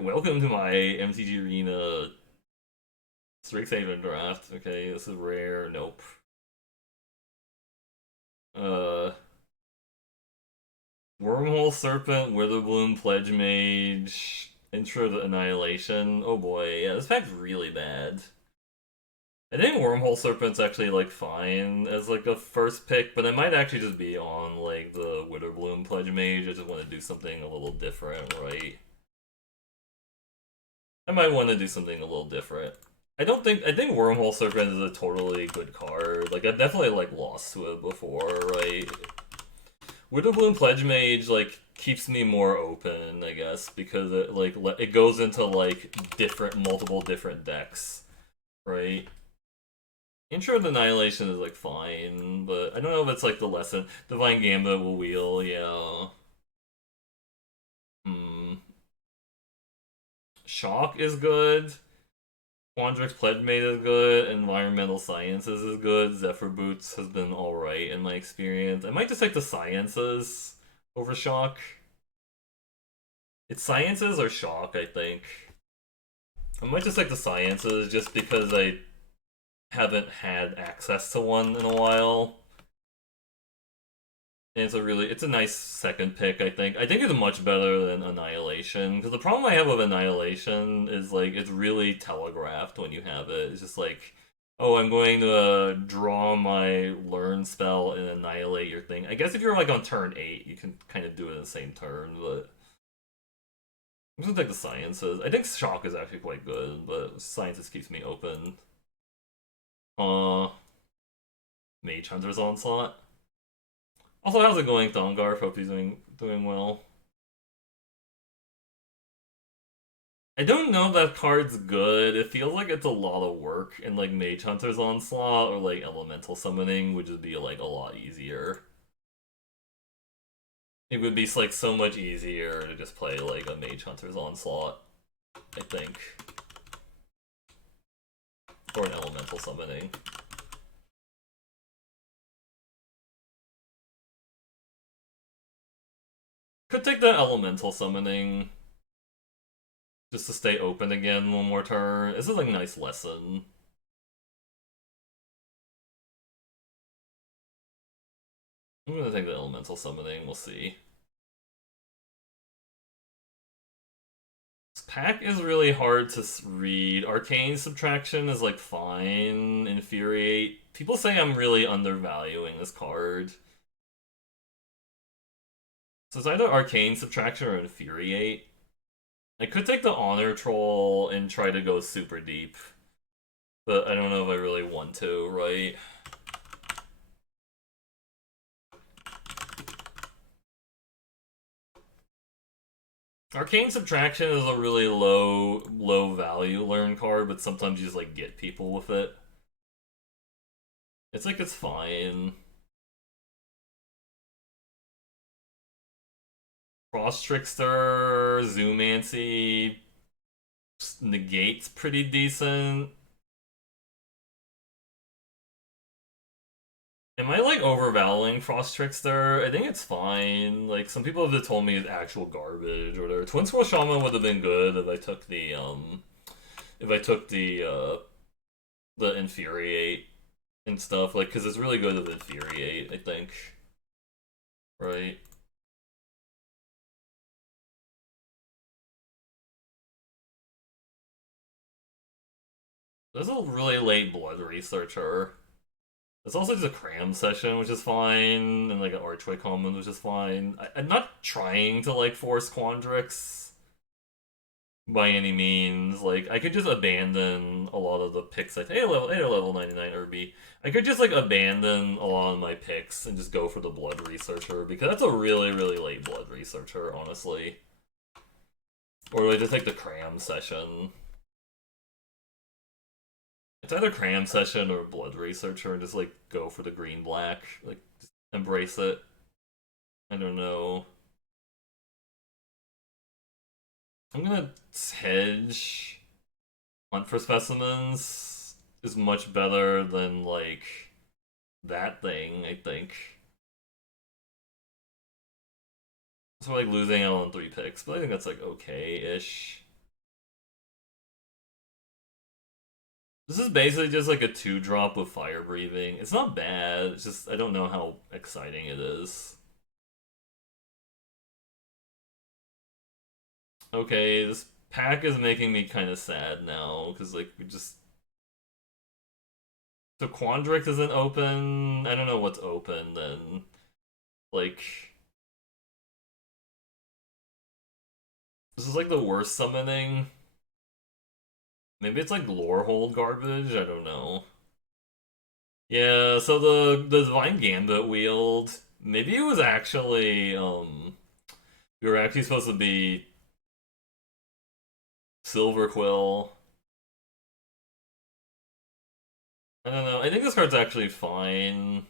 Alright, welcome to my MTG Arena Strixhaven draft. Okay, this is rare. Nope. Uh, Wormhole Serpent, Witherbloom, Pledge Mage, Intro to Annihilation. Oh boy, yeah, this pack's really bad. I think Wormhole Serpent's actually like fine as like a first pick, but it might actually just be on like the Witherbloom Pledge Mage. I just want to do something a little different, right? I might want to do something a little different. I think Wormhole Serpent is a totally good card. Like I've definitely like lost to it before, right? Witherbloom Pledge Mage like keeps me more open, I guess, because it like it goes into like multiple different decks, right? Intro to Annihilation is like fine, but I don't know if it's like the lesson. Divine Gambit will wheel, yeah. Hmm. Shock is good. Quandrix Pledge Mate is good, Environmental Sciences is good, Zephyr Boots has been alright in my experience. I might just take the Sciences over Shock. It's Sciences or Shock, I think. I might just take the Sciences just because I haven't had access to one in a while. And it's a nice second pick, I think. I think it's much better than Annihilation. Because the problem I have with Annihilation is like it's really telegraphed when you have it. It's just like, oh, I'm going to draw my learn spell and annihilate your thing. I guess if you're like on turn 8, you can kind of do it in the same turn, but I'm just gonna take the Sciences. I think Shock is actually quite good, but Sciences keeps me open. Uh Mage Hunter's Onslaught. Also, how's it going, Thongarf? Hope he's doing well. I don't know if that card's good. It feels like it's a lot of work, and like Mage Hunter's Onslaught or like Elemental Summoning would just be like a lot easier. It would be like so much easier to just play like a Mage Hunter's Onslaught, I think. Or an Elemental Summoning. Could take the Elemental Summoning just to stay open again one more turn. This is like a nice lesson. I'm gonna take the Elemental Summoning, we'll see. This pack is really hard to read. Arcane Subtraction is like fine. Infuriate. People say I'm really undervaluing this card. So it's either Arcane Subtraction or Infuriate. I could take the Honor Troll and try to go super deep. But I don't know if I really want to, right? Arcane Subtraction is a really low value learn card, but sometimes you just like get people with it. It's like it's fine. Frost Trickster, Zoomancy, Negate's pretty decent. Am I like overvaluing Frost Trickster? I think it's fine. Like some people have told me it's actual garbage or whatever. Twin Swirl Shaman would have been good if I took the Infuriate and stuff, like because it's really good with Infuriate, I think. Right? There's a really late Blood Researcher. There's also just a cram session, which is fine, and like an archway common, which is fine. I'm not trying to like force Quandrix by any means. Like I could just abandon a lot of the picks. Like hey, level 99 Urbi. I could just like abandon a lot of my picks and just go for the Blood Researcher because that's a really late Blood Researcher, honestly. Or do I just take the cram session? It's either cram session or blood researcher and just like go for the green black. Like just embrace it. I don't know. I'm gonna hedge. Hunt for specimens is much better than like that thing, I think. So like losing out on 3 picks, but I think that's like okay-ish. This is basically just like a 2-drop with fire breathing. It's not bad, it's just I don't know how exciting it is. Okay, this pack is making me kind of sad now, because like we just... So Quandrix isn't open, I don't know what's open then. Like... This is like the worst summoning. Maybe it's like Lorehold garbage, I don't know. Yeah, so the Divine Gambit wield, maybe it was actually we were actually supposed to be Silverquill. I don't know. I think this card's actually fine.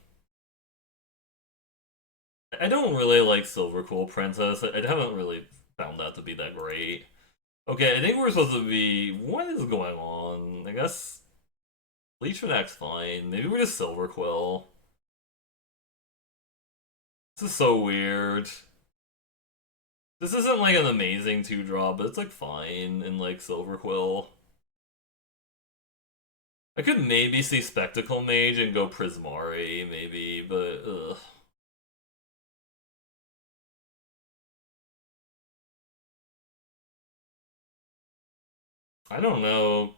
I don't really like Silverquill Princess. I haven't really found that to be that great. Okay, I think we're supposed to be... What is going on? I guess Leech Attack's fine. Maybe we're just Silverquill. This is so weird. This isn't like an amazing 2-drop, but it's like fine in like Silverquill. I could maybe see Spectacle Mage and go Prismari, maybe, but ugh. I don't know.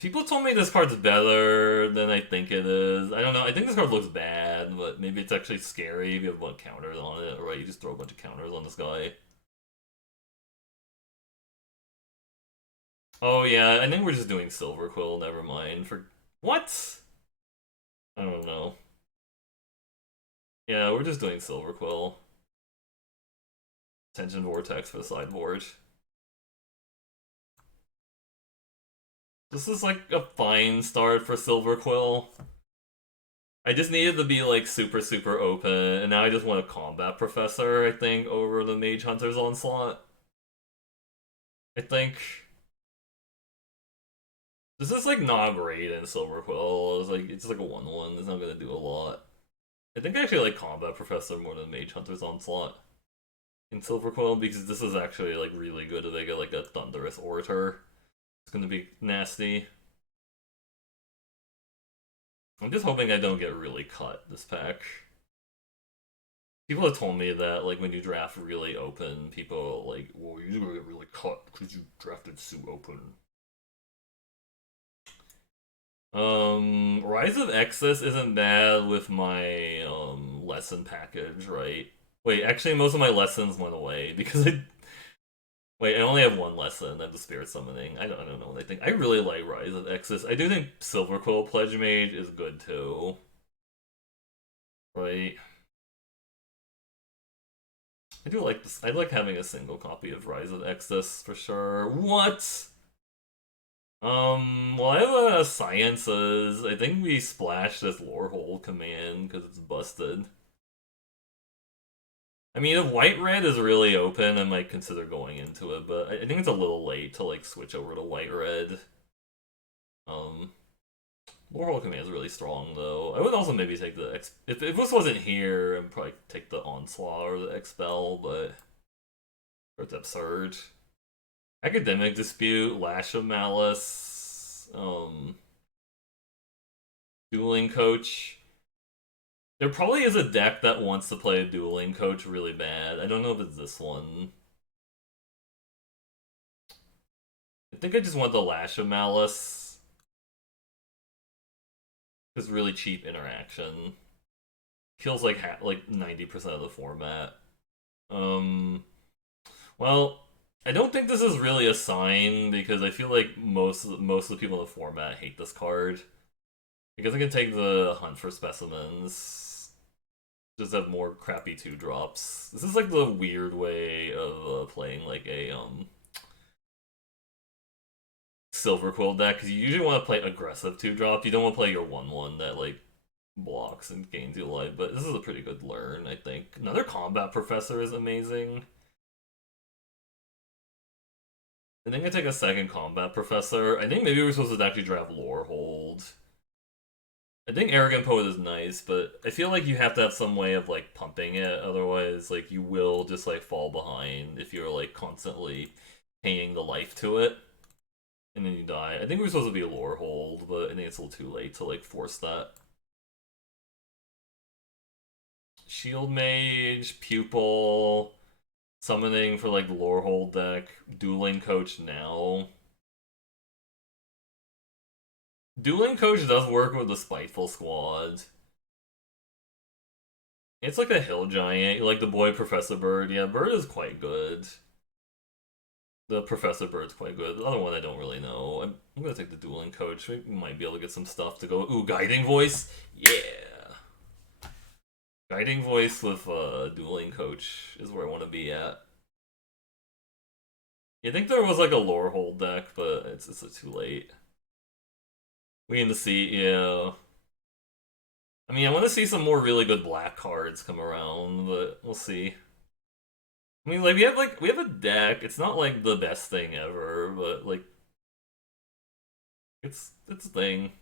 People told me this card's better than I think it is. I don't know. I think this card looks bad, but maybe it's actually scary if you have a bunch of counters on it, or you just throw a bunch of counters on this guy. Oh yeah, I think we're just doing Silverquill. Never mind. For what? I don't know. Yeah, we're just doing Silverquill. Tension Vortex for the sideboard. This is like a fine start for Silverquill. I just needed to be like super super open, and now I just want a Combat Professor, I think, over the Mage Hunter's Onslaught. I think this is like not great in Silverquill. It's like a 1/1. It's not gonna do a lot. I think I actually like Combat Professor more than Mage Hunter's Onslaught in Silverquill because this is actually like really good if they get like a Thunderous Orator. It's gonna be nasty. I'm just hoping I don't get really cut this pack. People have told me that like when you draft really open, people are like, well, you're gonna get really cut because you drafted so open. Rise of Excess isn't bad with my lesson package, right? Wait, actually most of my lessons went away because I wait, I only have one lesson. I have the Spirit Summoning. I don't know what I think. I really like Rise of Excess. I do think Silverquill Pledge Mage is good too. Right? I do like this. I like having a single copy of Rise of Excess for sure. What? Well, I have Sciences. I think we splashed this Lorehold command because it's busted. I mean, if White Red is really open, I might consider going into it, but I think it's a little late to like switch over to White Red. Um, Lorehold command is really strong though. I would also maybe take the if this wasn't here, I'd probably take the Onslaught or the Expel, but it's absurd. Academic Dispute, Lash of Malice, Dueling Coach. There probably is a deck that wants to play a Dueling Coach really bad. I don't know if it's this one. I think I just want the Lash of Malice. It's really cheap interaction. Kills like 90% of the format. Um, well, I don't think this is really a sign because I feel like most of the people in the format hate this card. Because I can take the Hunt for Specimens. Just have more crappy 2-drops. This is like the weird way of playing like a Silverquill deck because you usually want to play aggressive 2-drop. You don't want to play your 1/1 that like blocks and gains you life. But this is a pretty good learn, I think. Another Combat Professor is amazing. I think I take a second Combat Professor. I think maybe we're supposed to actually draft Lorehold. I think Arrogant Poet is nice, but I feel like you have to have some way of like pumping it. Otherwise, like you will just like fall behind if you're like constantly paying the life to it. and then you die. I think we're supposed to be a Lorehold, but I think it's a little too late to like force that. Shield Mage, Pupil, summoning for like the Lorehold deck, Dueling Coach now. Dueling Coach does work with the Spiteful Squad. It's like a hill giant, like the boy Professor Bird. Yeah, Bird is quite good. The Professor Bird's quite good. The other one I don't really know. I'm gonna take the Dueling Coach. We might be able to get some stuff to go. Ooh, Guiding Voice. Yeah. Guiding Voice with Dueling Coach is where I want to be at. You think there was like a Lorehold deck, but it's too late. We need to see, yeah. I mean, I want to see some more really good black cards come around, but we'll see. I mean, like we have a deck. It's not like the best thing ever, but like it's a thing.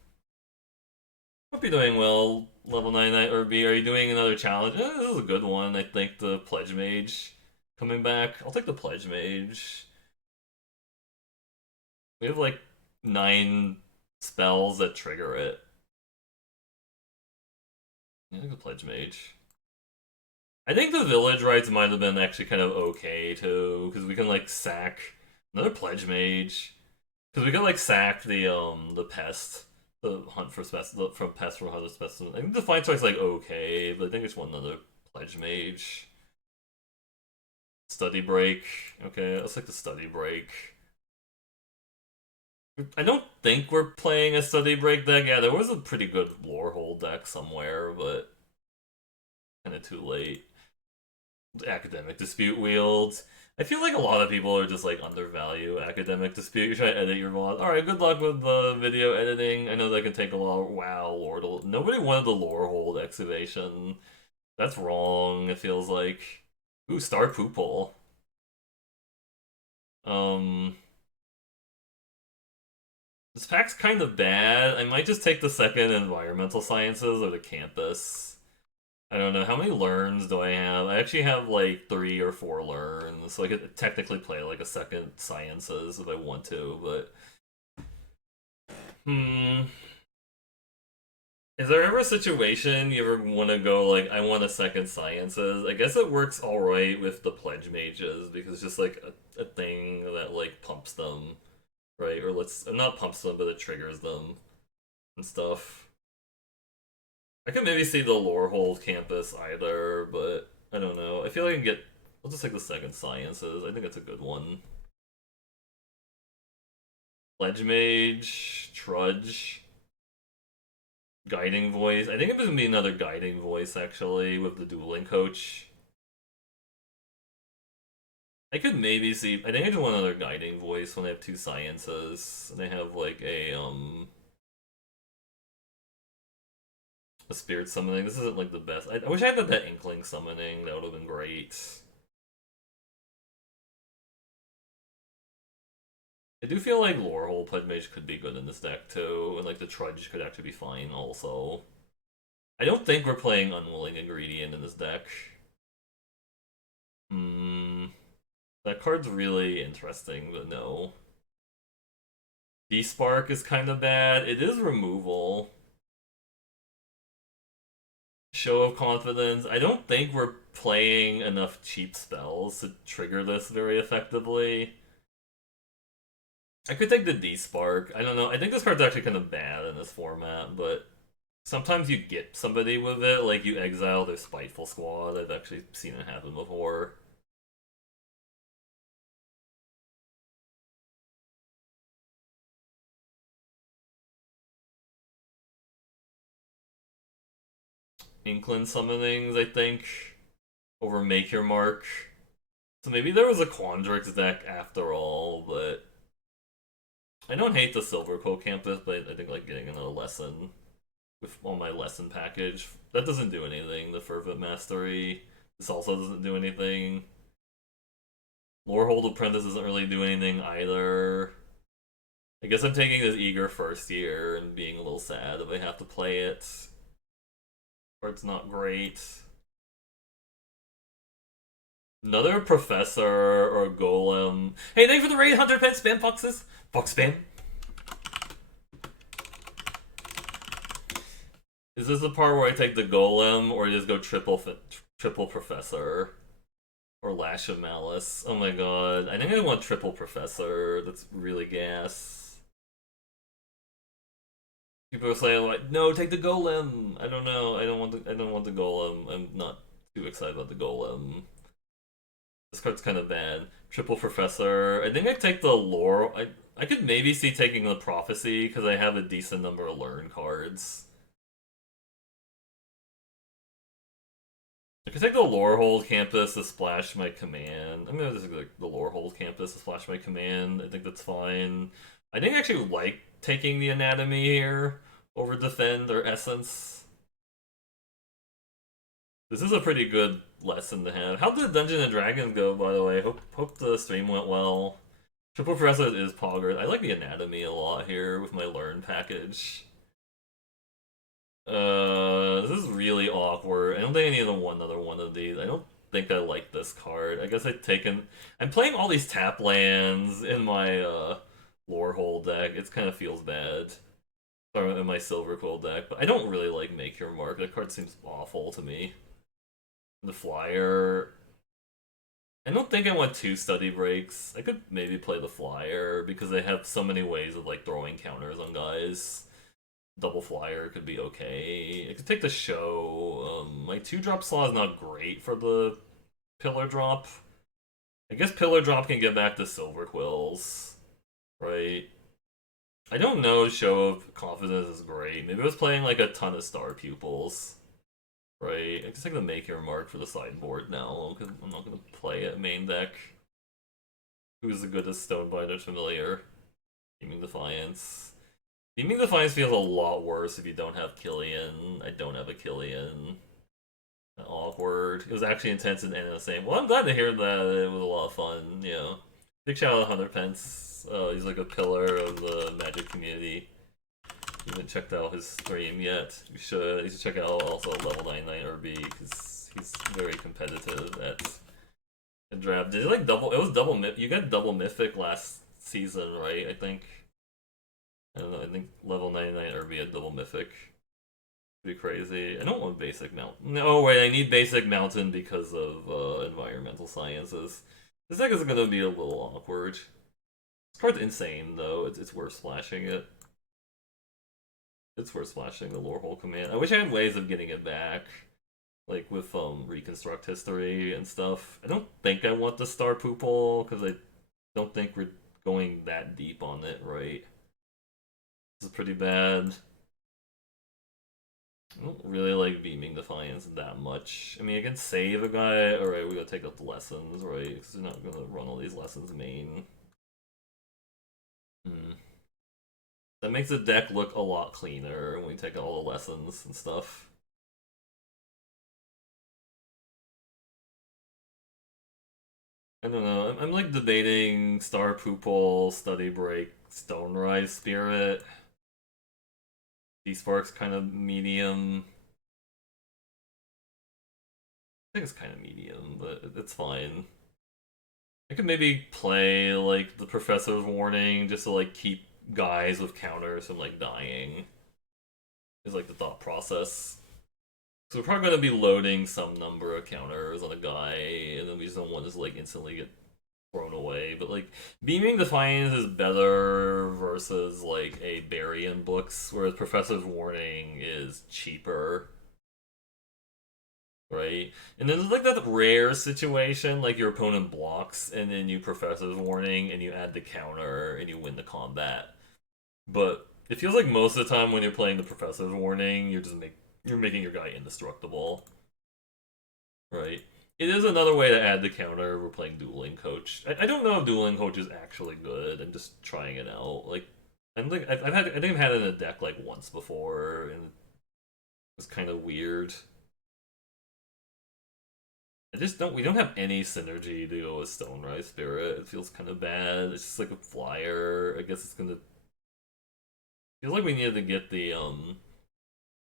Hope you're doing well, level 99 or B. Are you doing another challenge? This is a good one. I think the Pledge Mage coming back. I'll take the Pledge Mage. We have like 9 spells that trigger it. I think the Pledge Mage. I think the Village Rites might have been actually kind of okay too, because we can like sack another Pledge Mage. Because we can like sack the Pest, the Hunt for Specimen, from Pest from Hunt for Specimen. I think the Fight Strike's like okay, but I think it's one another Pledge Mage. Study Break. Okay, let's like the Study Break. I don't think we're playing a Study Break deck. Yeah, there was a pretty good Lorehold deck somewhere, but kind of too late. Academic Dispute Wields. I feel like a lot of people are just like undervalue Academic Dispute. You're trying to edit your VOD. Alright, good luck with the video editing. I know that can take a lot. Wow, Lord. Nobody wanted the Lorehold excavation. That's wrong, it feels like. Ooh, Star Pupil. Um. This pack's kind of bad. I might just take the second Environmental Sciences or the Campus. I don't know. How many learns do I have? I actually have like 3 or 4 learns, so I could technically play like a second Sciences if I want to, but. Is there ever a situation you ever want to go like, I want a second Sciences? I guess it works alright with the Pledge Mages, because it's just like a thing that like pumps them, right? Or not pumps them, but it triggers them and stuff. I could maybe see the Lorehold campus either, but I don't know. I feel like I can get. I'll just take the second Sciences. I think it's a good one. Pledge Mage, Trudge, Guiding Voice. I think it's gonna be another Guiding Voice actually with the Dueling Coach. I could maybe see. I think I just want another Guiding Voice when I have 2 Sciences and they have like a Spirit Summoning. This isn't like the best. I wish I had that Inkling Summoning. That would have been great. I do feel like Lorehold Pledge Mage could be good in this deck too, and like the Trudge could actually be fine also. I don't think we're playing Unwilling Ingredient in this deck. That card's really interesting, but no. D-Spark is kind of bad. It is removal. Show of Confidence. I don't think we're playing enough cheap spells to trigger this very effectively. I could take the D-Spark. I don't know. I think this card's actually kind of bad in this format, but sometimes you get somebody with it, like you exile their Spiteful Squad. I've actually seen it happen before. Inkling Summonings, I think, over Make Your Mark. So maybe there was a Quandrix deck after all, but I don't hate the Silverquill Campus, but I think like getting another lesson with on my lesson package. That doesn't do anything. The Fervent Mastery. This also doesn't do anything. Lorehold Apprentice doesn't really do anything either. I guess I'm taking this eager first year and being a little sad if I have to play it. Or it's not great. Another Professor or Golem. Hey, thank you for the raid, 100 pence spam foxes. Fox spam. Is this the part where I take the golem, or just go triple professor? Or Lash of Malice. Oh my god. I think I want triple professor. That's really gas. People are saying like, no, take the golem. I don't know. I don't want the golem. I'm not too excited about the golem. This card's kind of bad. Triple professor. I think I take the lore. I could maybe see taking the prophecy because I have a decent number of learn cards. I could take the Lorehold campus to splash my command. I'm gonna just like the Lorehold campus to splash my command. I think that's fine. I think I actually like taking the anatomy here over defend or essence. This is a pretty good lesson to have. How did Dungeons and Dragons go, by the way? Hope the stream went well. Triple Professor is poggers. I like the anatomy a lot here with my learn package. This is really awkward. I don't think I need another one of these. I don't think I like this card. I guess I'm playing all these tap lands in my Lorehold deck. It kind of feels bad. Or in my Silverquill deck, but I don't really like Make Your Mark. That card seems awful to me. The flyer. I don't think I want two study breaks. I could maybe play the flyer because they have so many ways of like throwing counters on guys. Double flyer could be okay. I could take the show. My 2-drop slot is not great for the pillar drop. I guess pillar drop can get back to Silverquills, right? I don't know. Show of confidence is great. Maybe I was playing like a ton of star pupils, right? I can take the Make Your Mark for the sideboard now because I'm not gonna play it main deck. Who's the goodest Stonebinder familiar? Beaming Defiance. Beaming Defiance feels a lot worse if you don't have Killian. I don't have a Killian. Awkward. It was actually intense and ended the same. Well, I'm glad to hear that. It was a lot of fun. Yeah. Big shout out to Hunter Pence. He's like a pillar of the Magic community. You haven't checked out his stream yet. You should. You should check out also Level 99 RB because he's very competitive at draft. Did you like double? It was double. You got double mythic last season, right? I think. I don't know. I think level 99 RB at double mythic. Be crazy. I don't want basic mountain. No, wait. I need basic mountain because of environmental sciences. This deck is gonna be a little awkward. This card's insane though. It's worth splashing it. It's worth splashing the Lorehold command. I wish I had ways of getting it back, like with reconstruct history and stuff. I don't think I want the Star Poople because I don't think we're going that deep on it, right? This is pretty bad. I don't really like Beaming Defiance that much. I mean, I can save a guy. Alright, we gotta take out the lessons, right? Because we're not gonna run all these lessons main. That makes the deck look a lot cleaner when we take out all the lessons and stuff. I don't know. I'm like debating Star Poople, Study Break, Stonerise Spirit. D-Spark's kind of medium. I think it's kind of medium, but it's fine. I could maybe play like the Professor's Warning just to like keep guys with counters from like dying. Is like the thought process. So we're probably gonna be loading some number of counters on a guy, and then we just don't want to like instantly get thrown away. But like Beaming Defiance is better versus like a Berry in books, whereas Professor's Warning is cheaper. Right? And then there's like that rare situation, like your opponent blocks, and then you Professor's Warning, and you add the counter, and you win the combat. But it feels like most of the time when you're playing the Professor's Warning, you're making your guy indestructible. Right? It is another way to add the counter. We're playing Dueling Coach. I don't know if Dueling Coach is actually good. I'm just trying it out. Like, I think I've had it in a deck like once before, and it's kind of weird. We don't have any synergy to go with Stonerise Spirit. It feels kind of bad. It's just like a flyer. I guess it's gonna feels like we needed to get the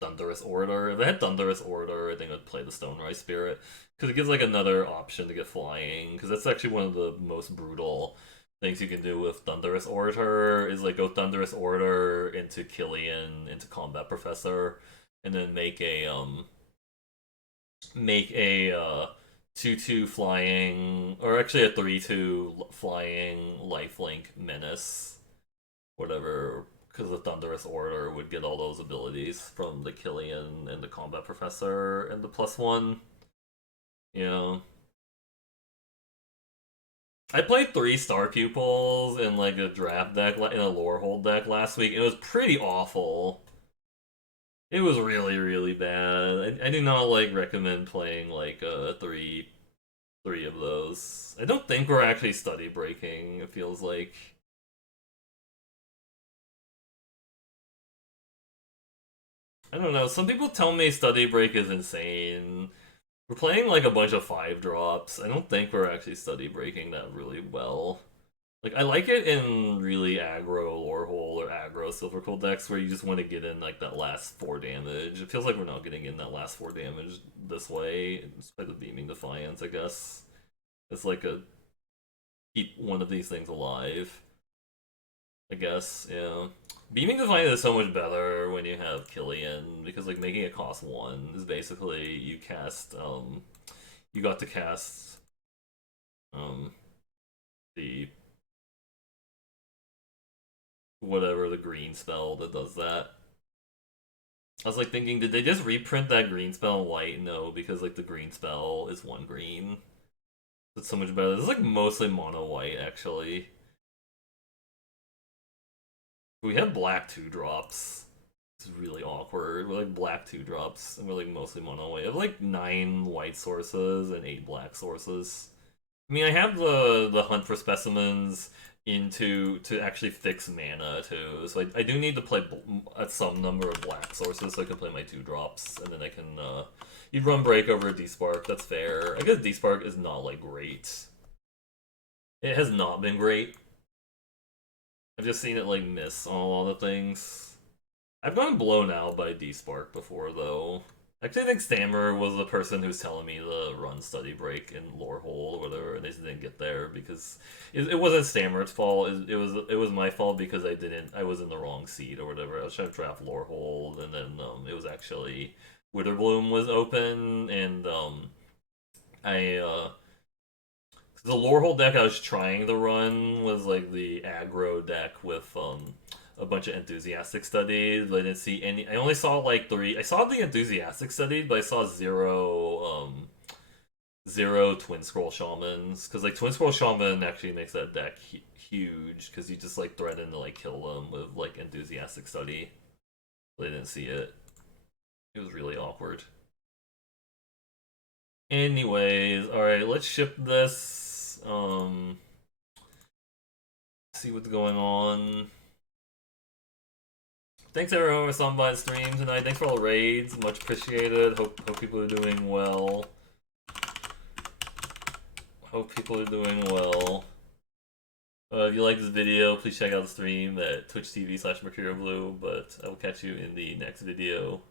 Thunderous Orator. If I had Thunderous Orator, I think I'd play the Stonerise Spirit because it gives like another option to get flying. Because that's actually one of the most brutal things you can do with Thunderous Orator is like go Thunderous Orator into Killian into Combat Professor, and then make a 2/2 flying, or actually a 3/2 flying lifelink menace, whatever, because the Thunderous Order would get all those abilities from the Killian and the Combat Professor and the +1. You know, I played 3 Star Pupils in like a draft deck, in a Lorehold deck last week. It was pretty awful. It was really, really bad. I do not like recommend playing like three of those. I don't think we're actually study breaking. It feels like I don't know. Some people tell me study break is insane. We're playing like a bunch of 5 drops. I don't think we're actually study breaking that really well. Like I like it in really aggro Lorehole or aggro Silverquill decks where you just want to get in like that last 4 damage. It feels like we're not getting in that last 4 damage this way. It's by the Beaming Defiance, I guess. It's like a keep one of these things alive. I guess, yeah. Beaming Defiance is so much better when you have Killian because like making it cost 1 is basically you got to cast um the whatever the green spell that does that. I was like thinking, did they just reprint that green spell in white? No, because like the green spell is 1 green. It's so much better. This is like mostly mono white actually. We have black 2 drops. It's really awkward. We're like black 2 drops, and we're like mostly mono white. I have like 9 white sources and 8 black sources. I mean, I have the hunt for specimens into to actually fix mana too, so I do need to play some number of black sources so I can play my 2 drops, and then I can you run break over a D-Spark. That's fair. I guess D-Spark is not like great. It has not been great. I've just seen it like miss on a lot of things. I've gotten blown out by D-Spark before though. Actually, I think Stammer was the person who's telling me to run study break in Lorehole or whatever, and they just didn't get there because it wasn't Stammer's fault. It was my fault because I was in the wrong seed or whatever. I was trying to draft Lorehold, and then it was actually Witherbloom was open, and I the Lorehold deck I was trying to run was like the aggro deck with a bunch of enthusiastic studies, but I didn't see any. I only saw like 3. I saw the enthusiastic studies, but I saw zero Twin Scroll Shamans because like Twin Scroll Shaman actually makes that deck huge because you just like threaten to like kill them with like enthusiastic study. But I didn't see it. It was really awkward. Anyways, all right, let's ship this. See what's going on. Thanks everyone for stopping by the stream tonight. Thanks for all the raids. Much appreciated. Hope people are doing well. Hope people are doing well. If you like this video, please check out the stream at twitch.tv/MercurioBlue, but I will catch you in the next video.